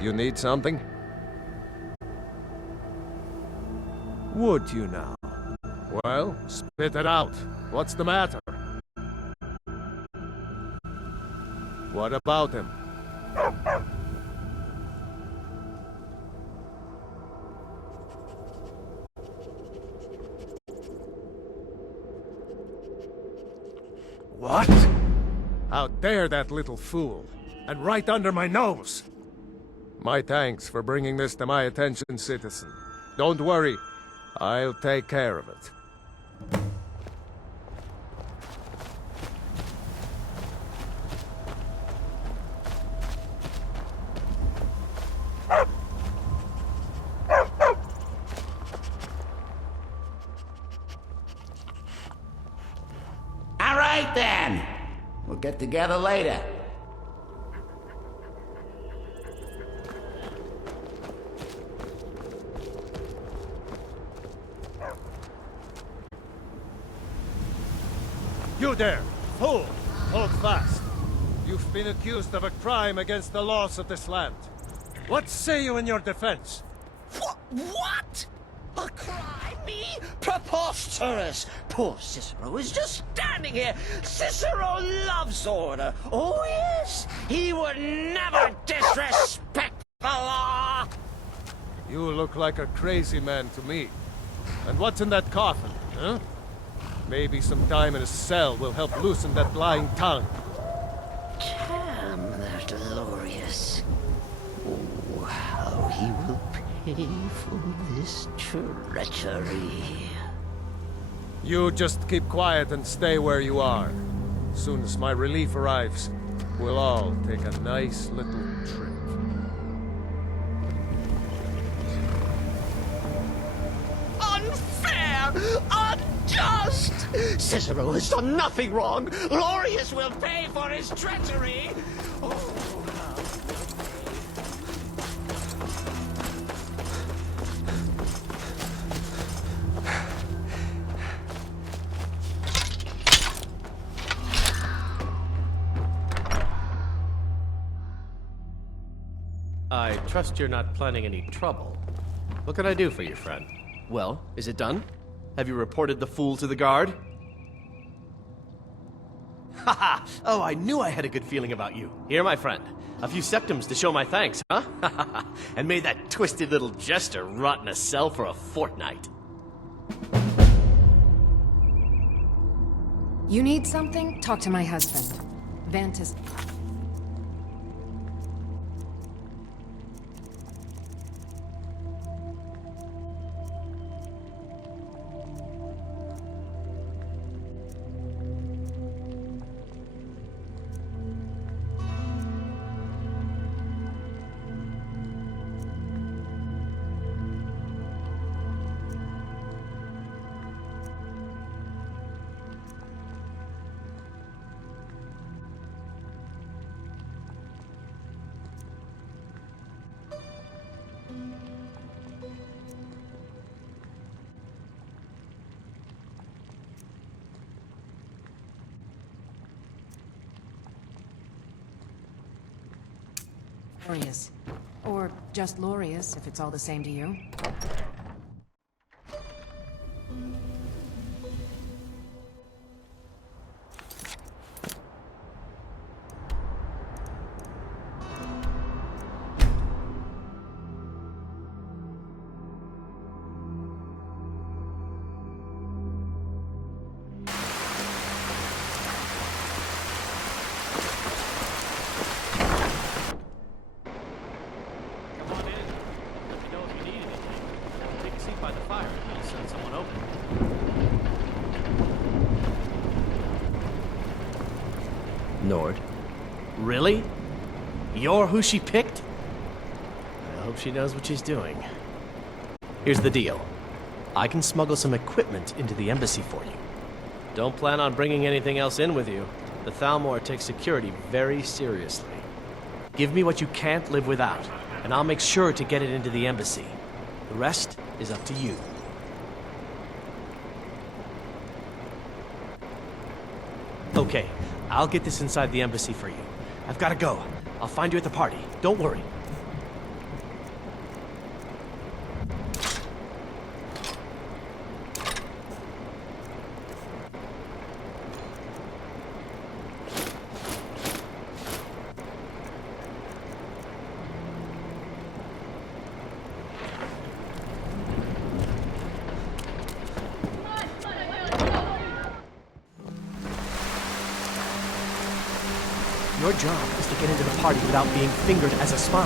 You need something? Would you now? Well, spit it out. What's the matter? What about him? What? How dare that little fool? And right under my nose! My thanks for bringing this to my attention, citizen. Don't worry, I'll take care of it. All right then, we'll get together later. You there! Fool! Hold fast! You've been accused of a crime against the laws of this land. What say you in your defense? What? A crime? Me? Preposterous! Poor Cicero is just standing here. Cicero loves order. Oh yes, he would never disrespect the law. You look like a crazy man to me. And what's in that coffin, huh? Maybe some time in a cell will help loosen that lying tongue. Damn, they're glorious. Oh, how he will pay for this treachery. You just keep quiet and stay where you are. As soon as my relief arrives, we'll all take a nice little trip. Unfair! Unjust! Cicero has done nothing wrong. Glorious will pay for his treachery. Oh, I trust you're not planning any trouble. What can I do for you, friend? Well, is it done? Have you reported the fool to the guard? Haha! Oh, I knew I had a good feeling about you. Here, my friend. A few septims to show my thanks, huh? And may that twisted little jester rot in a cell for a fortnight. You need something? Talk to my husband. Vantis. Glorious. Or just glorious, if it's all the same to you. Come on in. Let me know if you need anything. Take a seat by the fire and I'll send someone over. Nord. Really? You're who she picked? I hope she knows what she's doing. Here's the deal. I can smuggle some equipment into the embassy for you. Don't plan on bringing anything else in with you. The Thalmor takes security very seriously. Give me what you can't live without, and I'll make sure to get it into the embassy. The rest is up to you. Okay, I'll get this inside the embassy for you. I've got to go. I'll find you at the party. Don't worry. Your job is to get into the party without being fingered as a spy.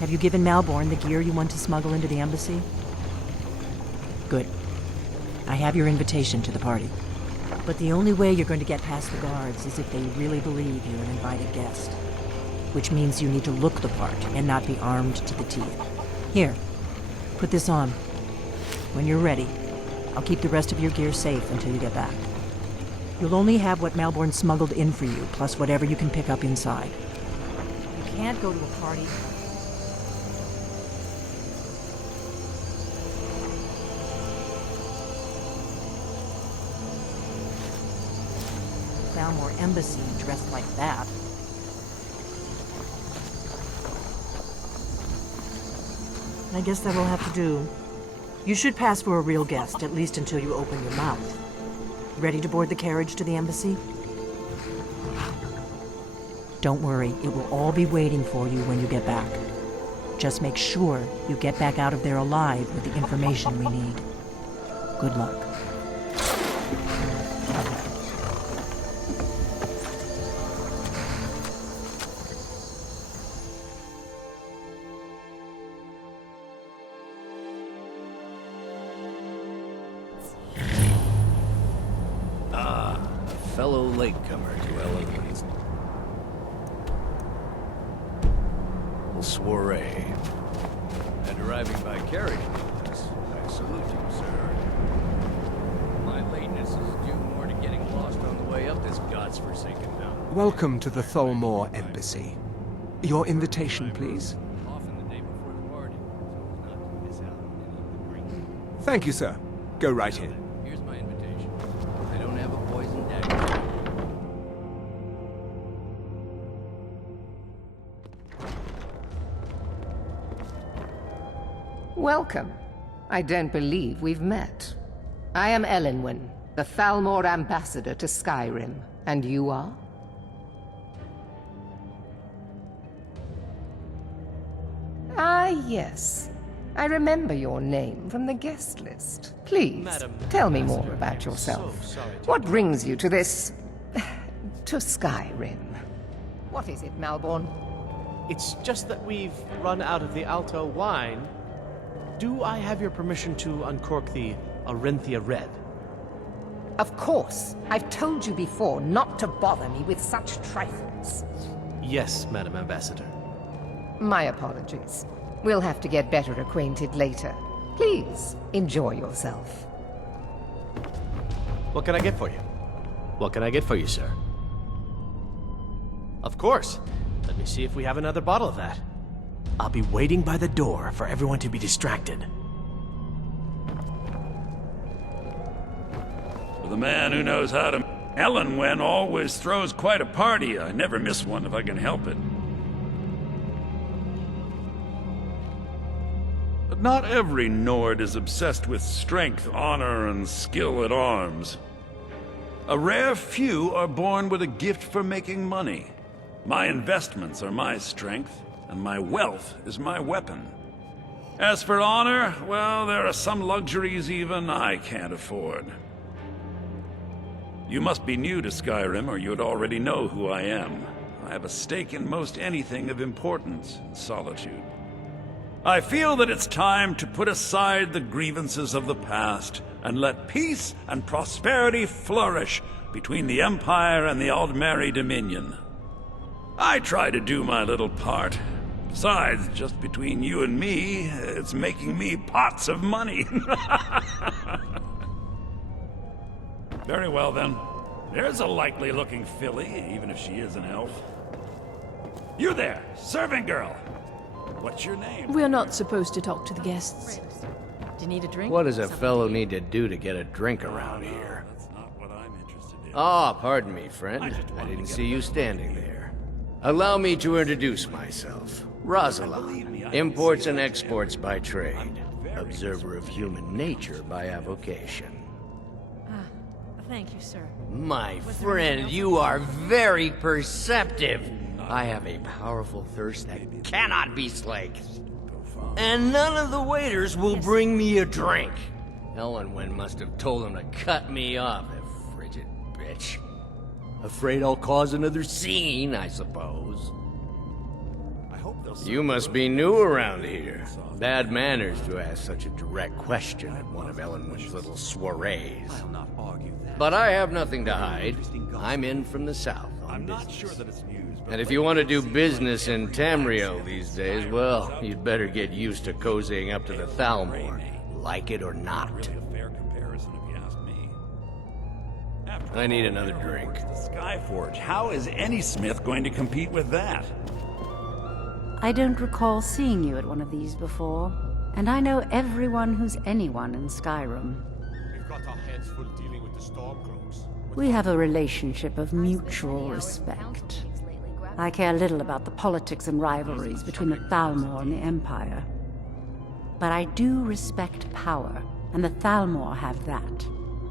Have you given Malborn the gear you want to smuggle into the embassy? Good. I have your invitation to the party. But the only way you're going to get past the guards is if they really believe you're an invited guest. Which means you need to look the part and not be armed to the teeth. Here, put this on. When you're ready, I'll keep the rest of your gear safe until you get back. You'll only have what Malborn smuggled in for you, plus whatever you can pick up inside. You can't go to a party. Thalmor embassy dressed like that. I guess that will have to do. You should pass for a real guest, at least until you open your mouth. Ready to board the carriage to the embassy? Don't worry, it will all be waiting for you when you get back. Just make sure you get back out of there alive with the information we need. Good luck. Fellow latecomer to Akrnz. Little soiree. And arriving by carriage, no less. I salute you, sir. My lateness is due more to getting lost on the way up this god's-forsaken mountain. Welcome to the Thalmor Embassy. Your invitation, please. Often the day before the party, so as not to miss out on any of the drinking. Thank you, sir. Go right in. Here's my invitation. I don't have a poison dagger. Welcome. I don't believe we've met. I am Elenwen, the Thalmor ambassador to Skyrim. And you are? Ah, yes. I remember your name from the guest list. Please, Madam tell me Ambassador, more about I'm yourself. so sorry to What brings you to this... to Skyrim? What is it, Malborn? It's just that we've run out of the Alto wine. Do I have your permission to uncork the Arinthia Red? Of course. I've told you before not to bother me with such trifles. Yes, Madam Ambassador. My apologies. We'll have to get better acquainted later. Please, enjoy yourself. What can I get for you? What can I get for you, sir? Of course. Let me see if we have another bottle of that. I'll be waiting by the door for everyone to be distracted. For the man who knows how to... Elenwen always throws quite a party. I never miss one if I can help it. But not every Nord is obsessed with strength, honor, and skill at arms. A rare few are born with a gift for making money. My investments are my strength, and my wealth is my weapon. As for honor, well, there are some luxuries even I can't afford. You must be new to Skyrim, or you'd already know who I am. I have a stake in most anything of importance in Solitude. I feel that it's time to put aside the grievances of the past and let peace and prosperity flourish between the Empire and the Aldmeri Dominion. I try to do my little part. Besides, just between you and me, it's making me pots of money. Very well, then. There's a likely-looking filly, even if she is an elf. You there, servant girl. What's your name? We're not supposed to talk to the guests. Do you need a drink? What does a fellow need to do to get a drink around here? That's not what I'm interested in. Ah, pardon me, friend. I didn't see you standing there. Allow me to introduce myself. Rosalind, imports and exports by trade. Observer of human nature by avocation. Thank you, sir. My friend, you are very perceptive. I have a powerful thirst that cannot be slaked. And none of the waiters will bring me a drink. Elenwen must have told them to cut me off, a frigid bitch. Afraid I'll cause another scene, I suppose. You must be new around here. Bad manners to ask such a direct question at one of Elenwen's little soirees. But I have nothing to hide. I'm in from the south on business. And if you want to do business in Tamriel these days, well, you'd better get used to cozying up to the Thalmor, like it or not. I need another drink. Skyforge. How is any smith going to compete with that? I don't recall seeing you at one of these before, and I know everyone who's anyone in Skyrim. We've got our hands full dealing with the Stormcloaks. We have a relationship of mutual respect. I care little about the politics and rivalries between the Thalmor and the Empire. But I do respect power, and the Thalmor have that.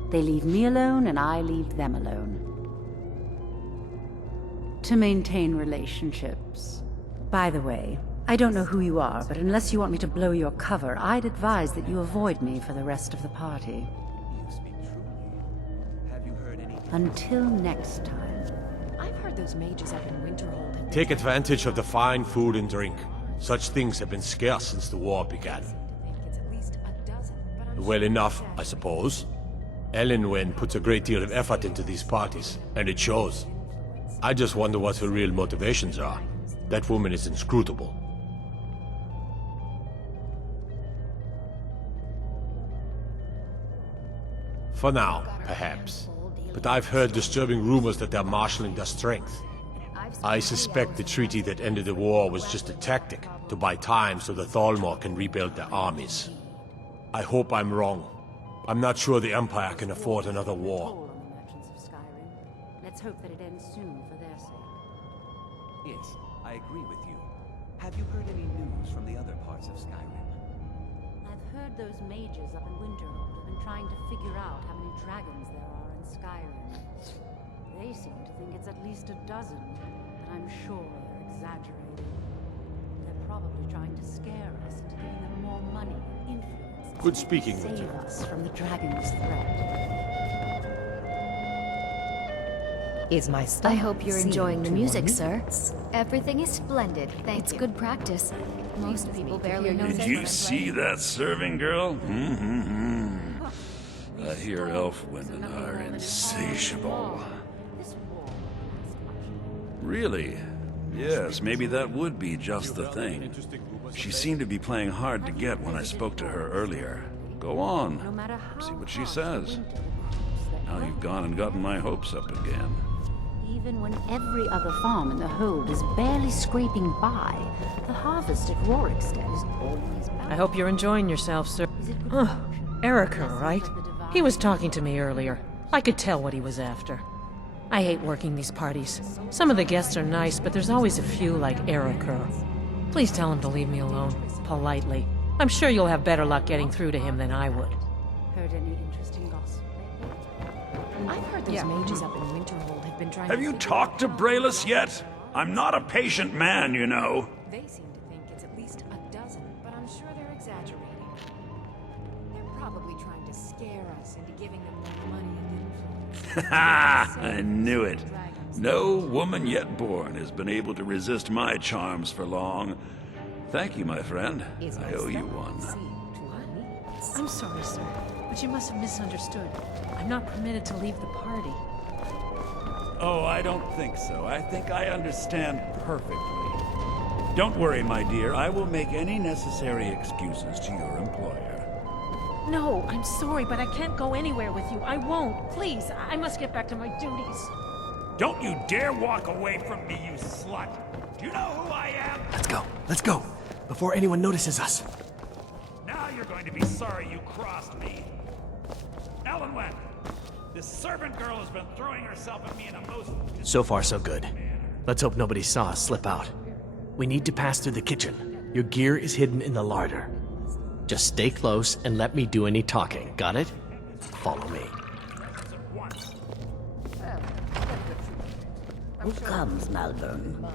They leave me alone, and I leave them alone. To maintain relationships. By the way, I don't know who you are, but unless you want me to blow your cover, I'd advise that you avoid me for the rest of the party. Until next time. I've heard those mages up in Winterhold have... Take advantage of the fine food and drink. Such things have been scarce since the war began. It's at least a dozen, but I'm Well enough, I suppose. Elenwen puts a great deal of effort into these parties, and it shows. I just wonder what her real motivations are. That woman is inscrutable. For now, perhaps. But I've heard disturbing rumors that they're marshalling their strength. I suspect the treaty that ended the war was just a tactic to buy time so the Thalmor can rebuild their armies. I hope I'm wrong. I'm not sure the Empire can afford another war. Let's hope that it ends soon for their sake. Yes, I agree with you. Have you heard any news from the other parts of Skyrim? I've heard those mages up in Winterhold have been trying to figure out how many dragons there are in Skyrim. They seem to think it's at least a dozen, but I'm sure they're exaggerating. They're probably trying to scare us into giving them more money and influence. Good speaking with Save you. us from the dragon's threat. Is my star I hope you're seeing enjoying the to music, your sir. needs? Everything is splendid, it's good practice. Most people barely know Did you see that serving girl? I hear elf women are insatiable. Really? Yes, maybe that would be just the thing. She seemed to be playing hard to get when I spoke to her earlier. Go on. See what she says. Now you've gone and gotten my hopes up again. Even when every other farm in the hold is barely scraping by, the harvest at Rorikstead is always bound. I hope you're enjoying yourself, sir. Erica, right? He was talking to me earlier. I could tell what he was after. I hate working these parties. Some of the guests are nice, but there's always a few like Erica. Please tell him to leave me alone, politely. I'm sure you'll have better luck getting through to him than I would. Heard any interesting gossip? I've heard those mages up in Winterhold have been trying Have you talked to Brayless yet? I'm not a patient man, you know. They seem to think it's at least a dozen, but I'm sure they're exaggerating. They're probably trying to scare us into giving them more money and influence. Ha! I knew it. No woman yet born has been able to resist my charms for long. Thank you, my friend. I owe you one. I'm sorry, sir, but you must have misunderstood. I'm not permitted to leave the party. Oh, I don't think so. I think I understand perfectly. Don't worry, my dear. I will make any necessary excuses to your employer. No, I'm sorry, but I can't go anywhere with you. I won't. Please, I must get back to my duties. Don't you dare walk away from me, you slut! Do you know who I am? Let's go, before anyone notices us. Now you're going to be sorry you crossed me. Elenwen, this servant girl has been throwing herself at me in a most... So far, so good. Let's hope nobody saw us slip out. We need to pass through the kitchen. Your gear is hidden in the larder. Just stay close and let me do any talking. Got it? Follow me. Who comes, Malvern?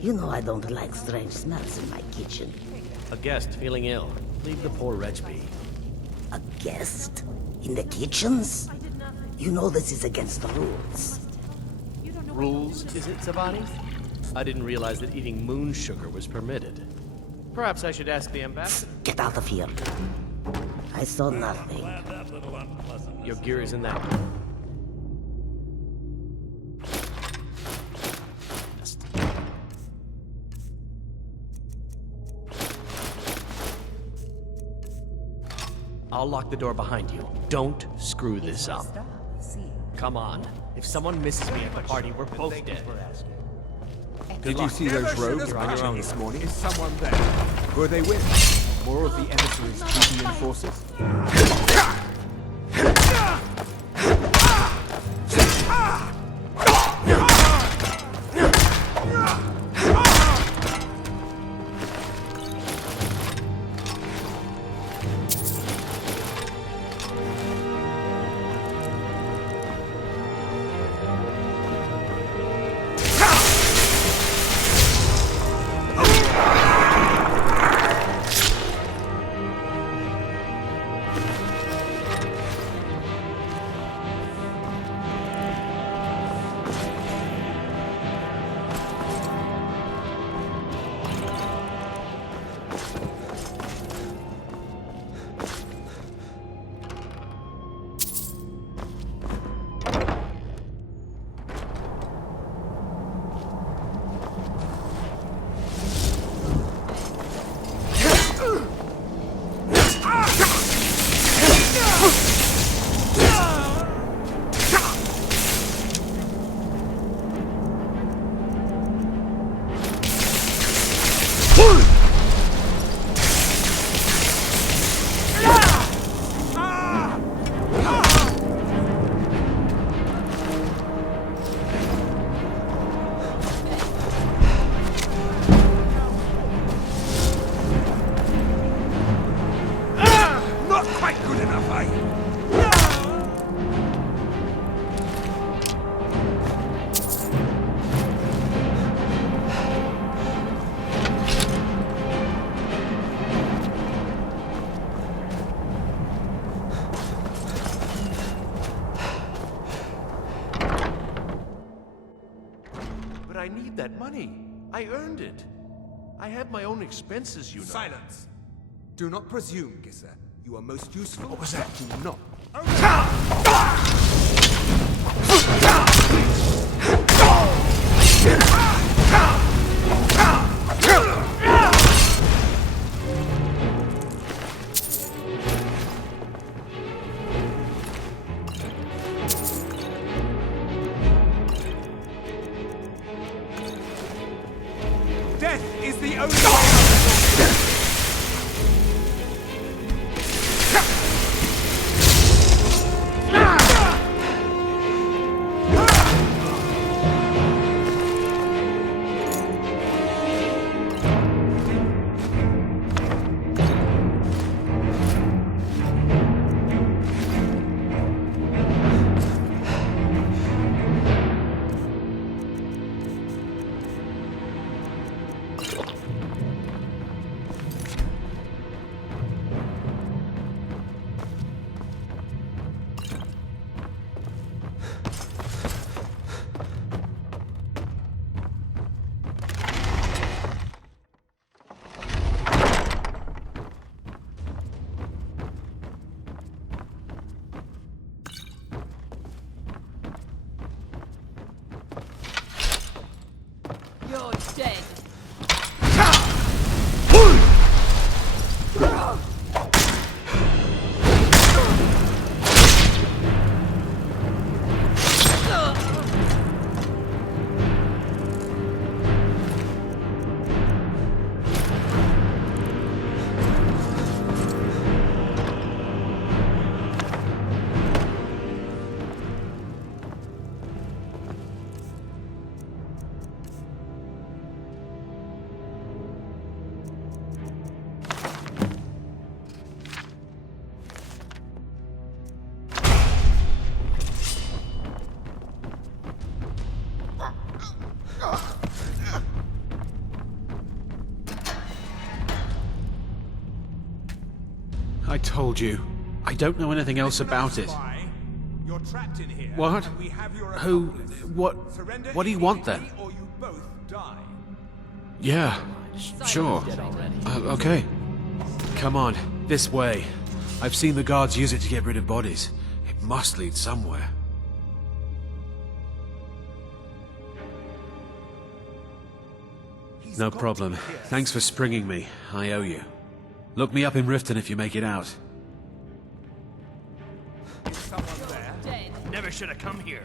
You know I don't like strange smells in my kitchen. A guest feeling ill. Leave the poor wretch be. A guest? In the kitchens? You know this is against the rules. Rules, is it, Savani? I didn't realize that eating moon sugar was permitted. Perhaps I should ask the ambassador. Get out of here. I saw nothing. Your gear is in that. I'll lock the door behind you. Don't screw this up. Come on. If someone misses me at the party, we're both dead. Did you see those rogues marching this morning? Is someone there? Were they with? More of the emissaries' Treaty enforcers? I need that money. I earned it. I have my own expenses, you know. Silence! Do not presume, Gisser. You are most useful. What was that? Do not. Death is the only way out. You're dead. I told you. I don't know anything else about it. You're trapped in here. What? And we have your Who? authorities. What? What do you want then? Or you both die. Yeah, sure. Okay. Come on, this way. I've seen the guards use it to get rid of bodies. It must lead somewhere. No problem. Thanks for springing me. I owe you. Look me up in Riften if you make it out. Is someone there? Never should have come here.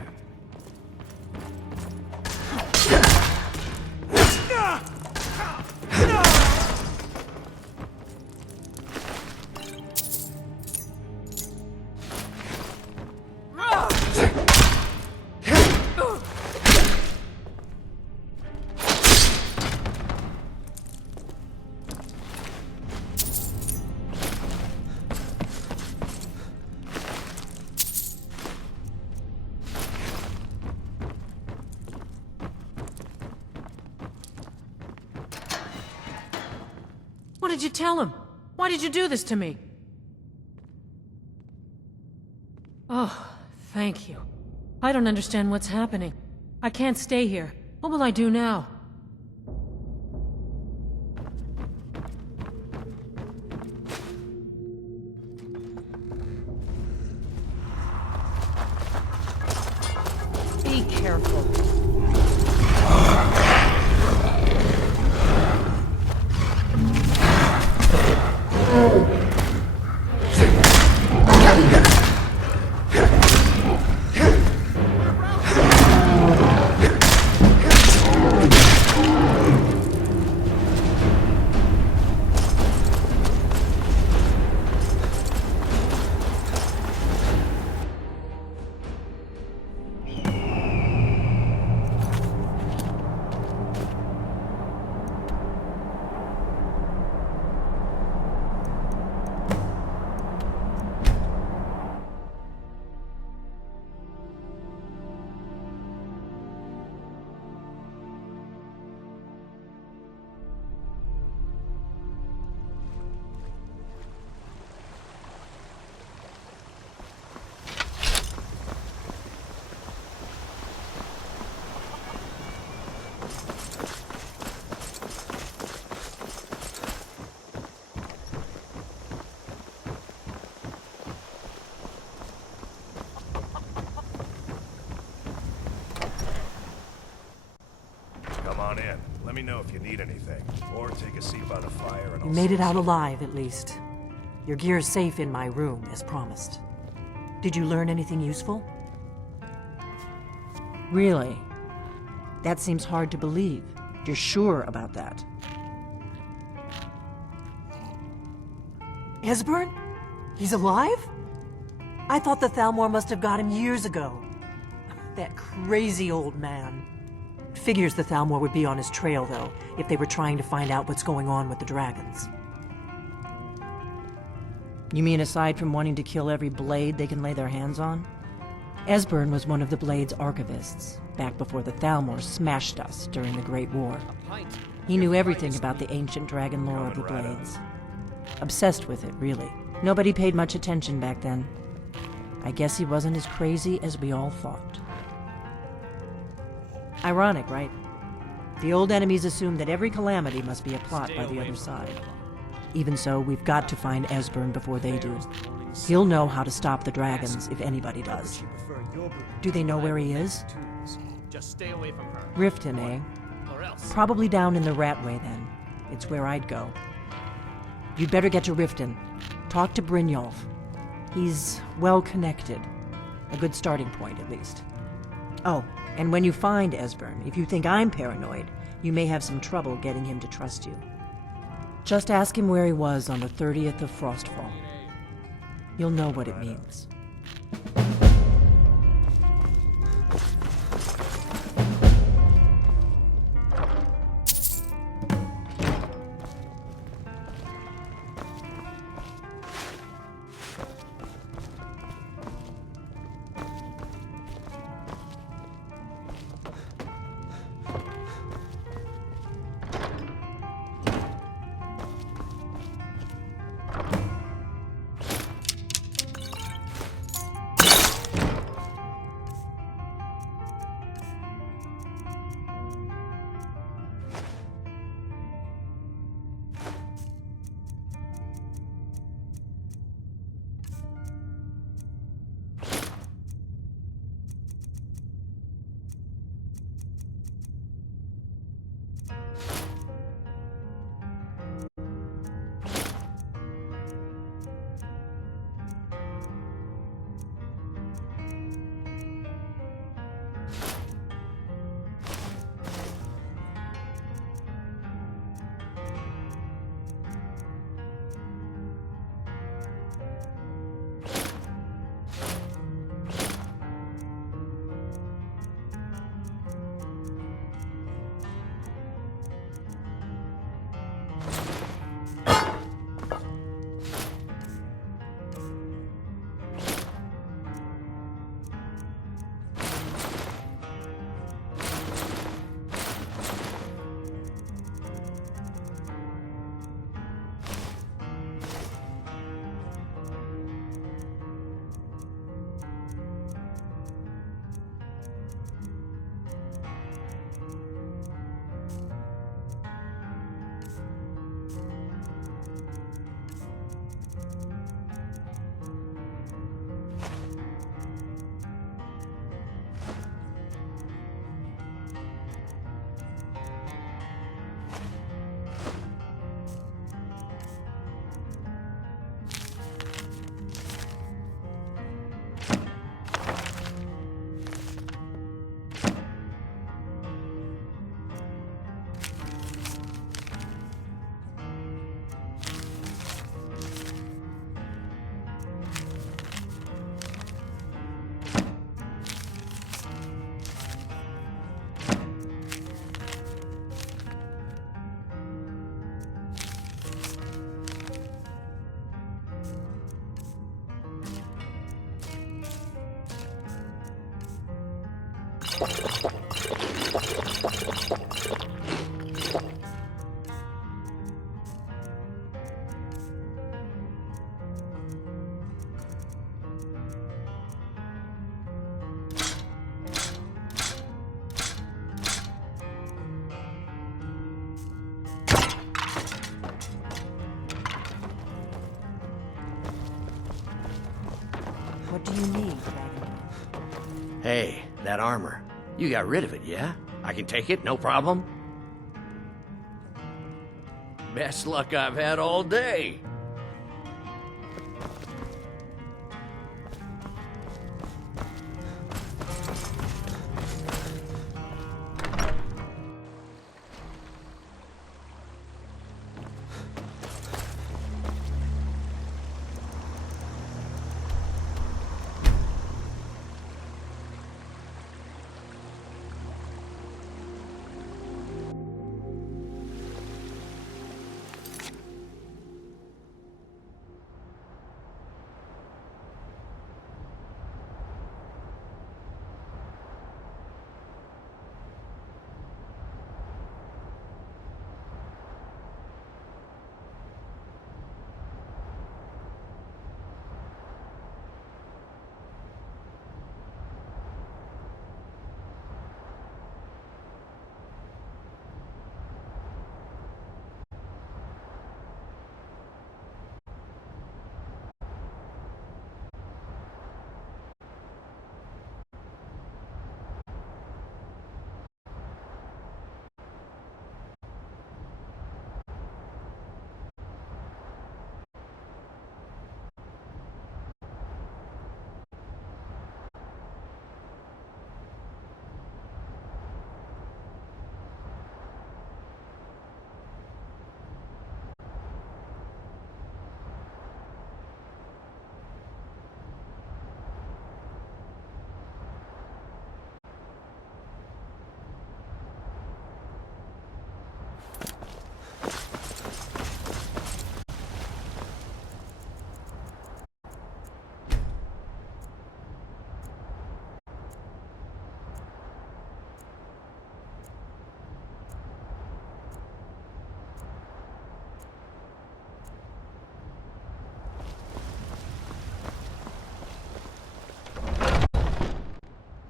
What did you tell him? Why did you do this to me? Oh, thank you. I don't understand what's happening. I can't stay here. What will I do now? Be careful. Come on in. Let me know if you need anything. Or take a seat by the fire and You made it out alive, at least. Your gear's safe in my room, as promised. Did you learn anything useful? Really? That seems hard to believe. You're sure about that? Esbern? He's alive? I thought the Thalmor must have got him years ago. That crazy old man. Figures the Thalmor would be on his trail, though, if they were trying to find out what's going on with the dragons. You mean aside from wanting to kill every blade they can lay their hands on? Esbern was one of the Blade's archivists, back before the Thalmor smashed us during the Great War. He knew everything about the ancient dragon lore of the Blades. Obsessed with it, really. Nobody paid much attention back then. I guess he wasn't as crazy as we all thought. Ironic, right? The old enemies assumed that every calamity must be a plot by the other side. Even so, we've got to find Esbern before they do. He'll know how to stop the dragons if anybody does. Do they know where he is? Just stay away from her. Riften, eh? Or else. Probably down in the Ratway, then. It's where I'd go. You'd better get to Riften. Talk to Brynjolf. He's well-connected. A good starting point, at least. Oh, and when you find Esbern, if you think I'm paranoid, you may have some trouble getting him to trust you. Just ask him where he was on the 30th of Frostfall. You'll know what it means. What do you need? Hey, that armor. You got rid of it, yeah? I can take it, no problem? Best luck I've had all day.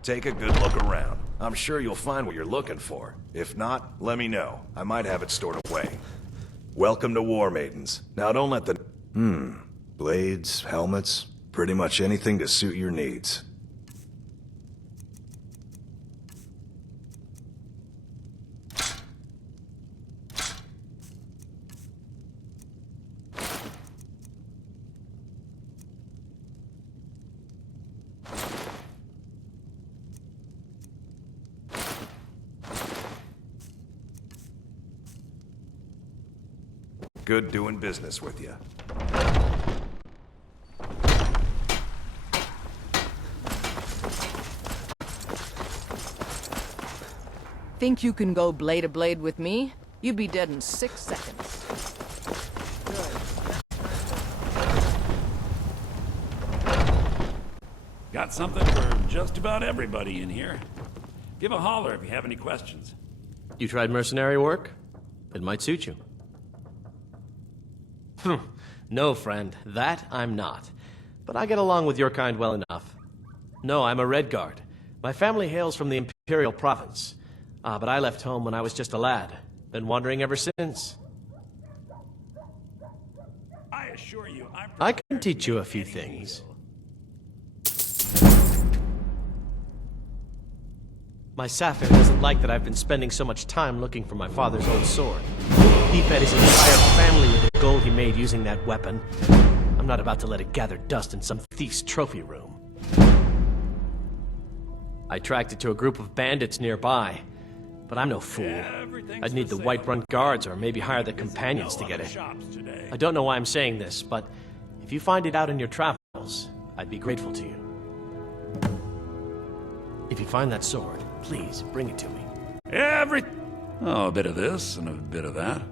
take a good look around. I'm sure you'll find what you're looking for. If not, let me know. I might have it stored away. Welcome to War Maidens. Now don't let the... blades, helmets, pretty much anything to suit your needs. Good doing business with you. Think you can go blade to blade with me? You'd be dead in 6 seconds. Got something for just about everybody in here. Give a holler if you have any questions. You tried mercenary work? It might suit you. No, friend, that I'm not. But I get along with your kind well enough. No, I'm a Red Guard. My family hails from the Imperial Province. But I left home when I was just a lad. Been wandering ever since. I assure you, I can teach you a few things. My Sapphire doesn't like that I've been spending so much time looking for my father's old sword. He fed his entire family with the gold he made using that weapon. I'm not about to let it gather dust in some thief's trophy room. I tracked it to a group of bandits nearby, but I'm no fool. I'd need the Whiterun Guards or maybe hire the companions to get it. I don't know why I'm saying this, but if you find it out in your travels, I'd be grateful to you. If you find that sword, please bring it to me. Oh, a bit of this and a bit of that.